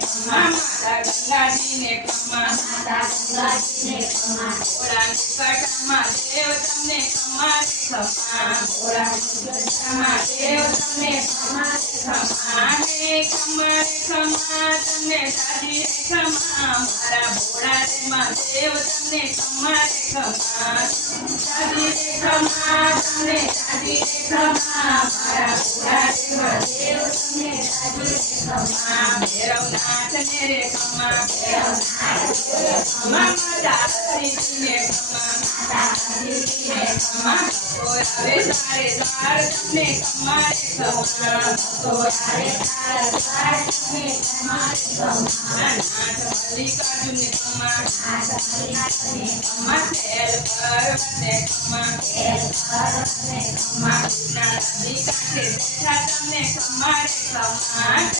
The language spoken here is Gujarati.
ખમા માતા ગંગાજીને ખમા ભોળાની કટામાં દેવ તમને ખમા રે ખમા દેવ તમને ખમા રે ખમા તમને દાદી રે ખમા મારા ભોળા રે માં દેવ તમને ખમા રે ખમા દાદી રે ખમા તમને દાદી રે ખમા મારા ભોળા રે માં દેવ તમને દાદી રે ખમા ભૈરવનાથ ને રે ખમા માતા હરિને ખમા તો હવે તારે દ્વાર તમને ખમા રે ખમા નાથ મલ્લિકાર્જુને ખમા ખેલ પર્વતને ખમા ના નદી કાંઠે બેઠા તમને ખમા રે ખમા